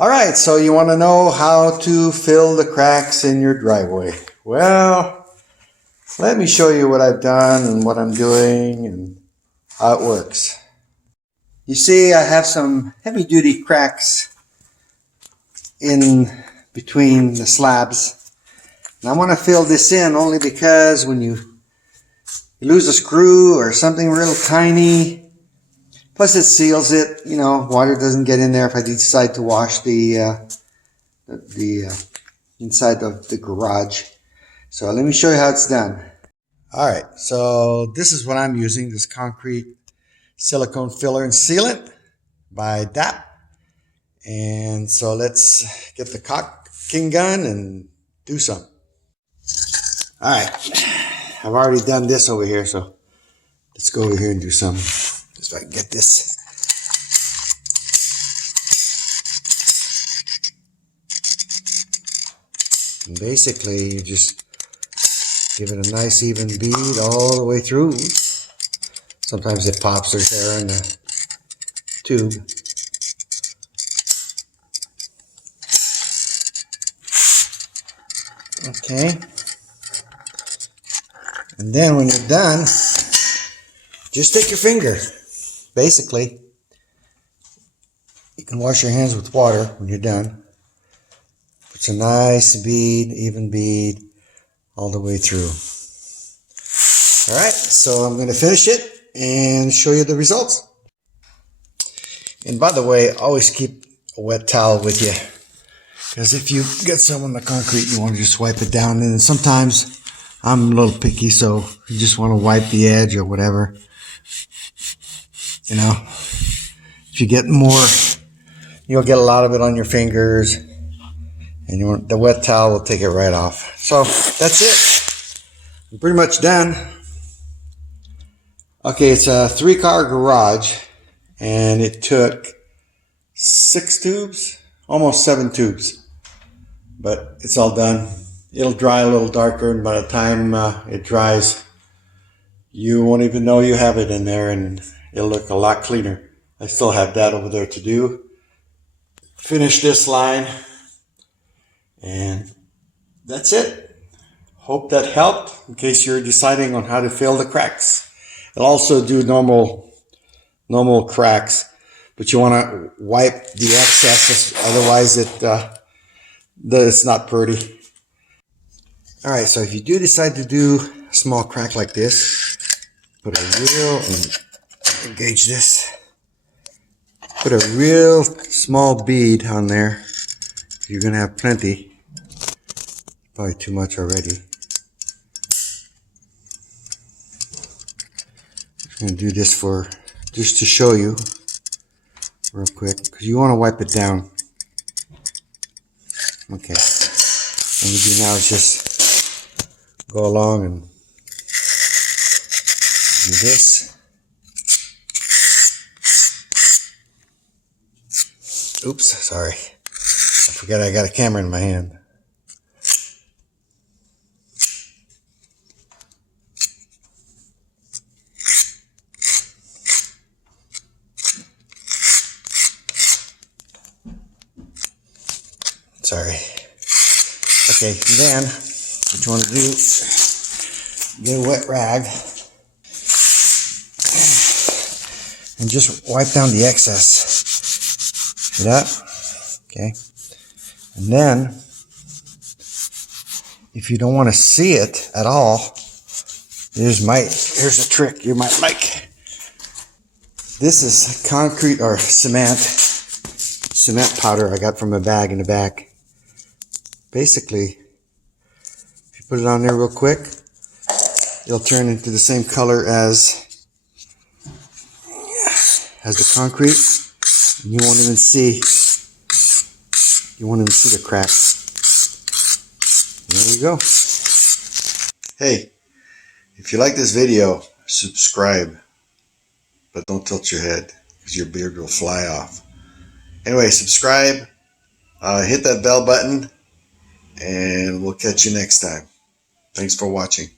Alright, so you want to know how to fill the cracks in your driveway. Well, let me show you what I've done and what I'm doing and how it works. You see, I have some heavy-duty cracks in between the slabs. And I want to fill this in only because when you lose a screw or something real tiny, plus it seals it, you know, water doesn't get in there if I decide to wash the inside of the garage. So let me show you how it's done. Alright, so this is what I'm using, this concrete silicone filler and sealant by DAP. And so let's get the caulking gun and do some. Alright, I've already done this over here, so let's go over here and do some. Just so I can get this. And basically, you just give it a nice even bead all the way through. Sometimes it pops there's air in the tube. Okay. And then when you're done, just take your finger. Basically, you can wash your hands with water when you're done. It's a nice bead, even bead, all the way through. Alright, so I'm going to finish it and show you the results. And by the way, always keep a wet towel with you. Because if you get some on the concrete, you want to just wipe it down. And sometimes I'm a little picky, so you just want to wipe the edge or whatever. You know, if you get more, you'll get a lot of it on your fingers. And the wet towel will take it right off. So that's it. I'm pretty much done. Okay, it's a 3-car garage. And it took 6 tubes, almost 7 tubes. But it's all done. It'll dry a little darker, and by the time it dries, you won't even know you have it in there, and it'll look a lot cleaner. I still have that over there to do. Finish this line, and that's it. Hope that helped in case you're deciding on how to fill the cracks. It'll also do normal cracks, but you want to wipe the excess, otherwise it's not pretty. All right, so if you do decide to do a small crack like this, put a real, engage this, put a real small bead on there. You're going to have plenty. Probably too much already. I'm going to do this just to show you real quick, because you want to wipe it down. Okay. What we do now is just go along and do this. Oops, sorry. I forgot I got a camera in my hand. Sorry. Okay, and then what you want to do, get a wet rag and just wipe down the excess. See that? Okay. And then, if you don't want to see it at all, here's a trick you might like. This is concrete or cement powder I got from a bag in the back. Basically, if you put it on there real quick, it'll turn into the same color as the concrete. And you won't even see the cracks. There you go. Hey, if you like this video, subscribe, but don't tilt your head because your beard will fly off. Anyway, subscribe, hit that bell button, and we'll catch you next time. Thanks for watching.